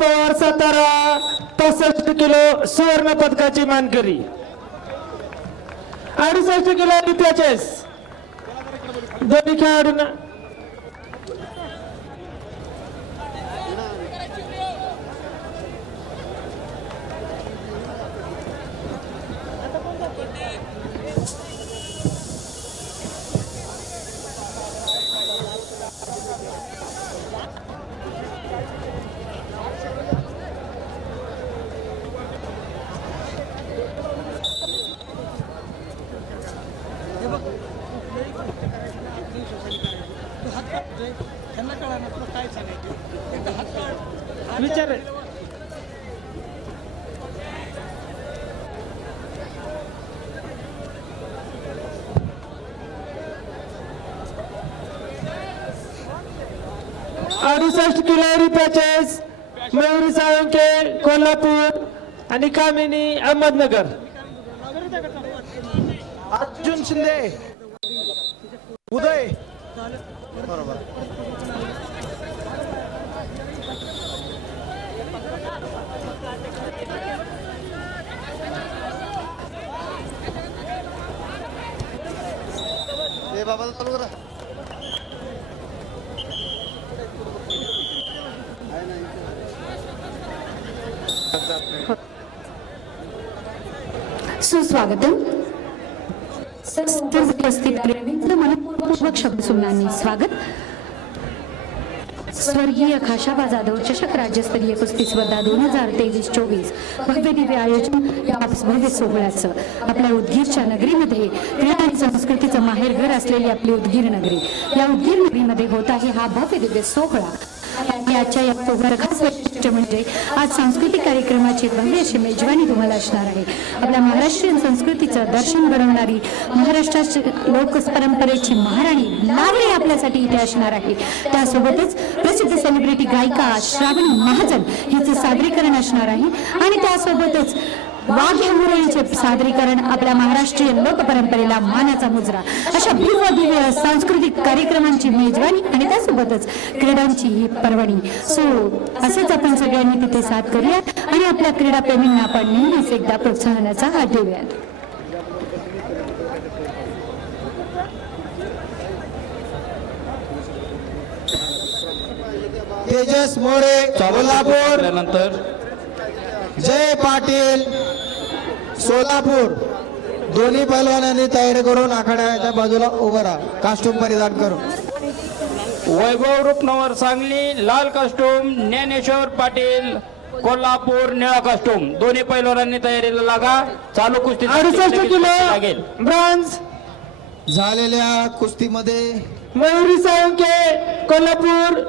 पवार सातारा पासष्ट किलो सुवर्ण पदकाची मानकरी. अडुसष्ट किलो आणि त्याचेच दोन्ही खेळाडूंना विचार अडुसष्ट किलो रिपॅचेस मयुरी साळुंके कोल्हापूर आणि कामिनी अहमदनगर. अर्जुन शिंदे. उदय. बरोबर बाबा चालू करा. सुस्वागतम. सर्व उपस्थित प्रेमींचं मनपूर्वक शब्दसुमनांनी स्वागत. स्वर्गीय खाशाबा जाधव चषक राज्यस्तरीय कुस्ती स्पर्धा दोन हजार तेवीस चोवीस. भव्य दिव्य आयोजन या भव्य सोहळ्याचं. आपल्या उदगीरच्या नगरीमध्ये क्रीडा आणि संस्कृतीचं माहेरघर असलेली आपली उदगीर नगरी. या उदगीर नगरीमध्ये होत आहे हा भव्य दिव्य सोहळा. आणि आजच्या या सोहळ्याचं खास वैशिष्ट्य म्हणजे आज सांस्कृतिक कार्यक्रमाची भव्य अशी मेजवानी तुम्हाला असणार आहे. आपल्या महाराष्ट्रीयन संस्कृतीचं दर्शन घडवणारी महाराष्ट्राची लोक परंपरेची महाराणी लावणी आपल्यासाठी इथे असणार आहे. त्यासोबतच प्रसिद्ध सेलिब्रिटी गायिका श्रावणी महाजन हिचं सादरीकरण असणार आहे. आणि त्यासोबतच वाघ्या मुरळीचे सादरीकरण आपल्या महाराष्ट्रीय लोकपरंपरेला मानाचा मुजरा. अशा भव्य दिव्य सांस्कृतिक कार्यक्रमांची मेजवानी आणि त्यासोबतच क्रीडांची ही पर्वणी. सो असंच आपण सगळ्यांनी तिथे साथ करूया आणि आपल्या क्रीडाप्रेमींना आपण नेहमीच एकदा प्रोत्साहनाचा हात देऊयात. तेजस मोरे कोल्हापूर. नंतर जय पाटील. सोलापूर. दोन्ही पैलवानांनी तयारी करून आखाड्याच्या बाजूला उभं राहा. कास्ट्यूम परिधान करून वैभव रूपनवर सांगली लाल कस्टूम ज्ञानेश्वर पाटील कोल्हापूर निळा कस्टूम दोन्ही पैलवानांनी तयारीला लागा. चालू कुस्ती अडुसष्ट किलो लागेल ब्रॉन्झ. झालेल्या कुस्तीमध्ये मयुरी साळुंके कोल्हापूर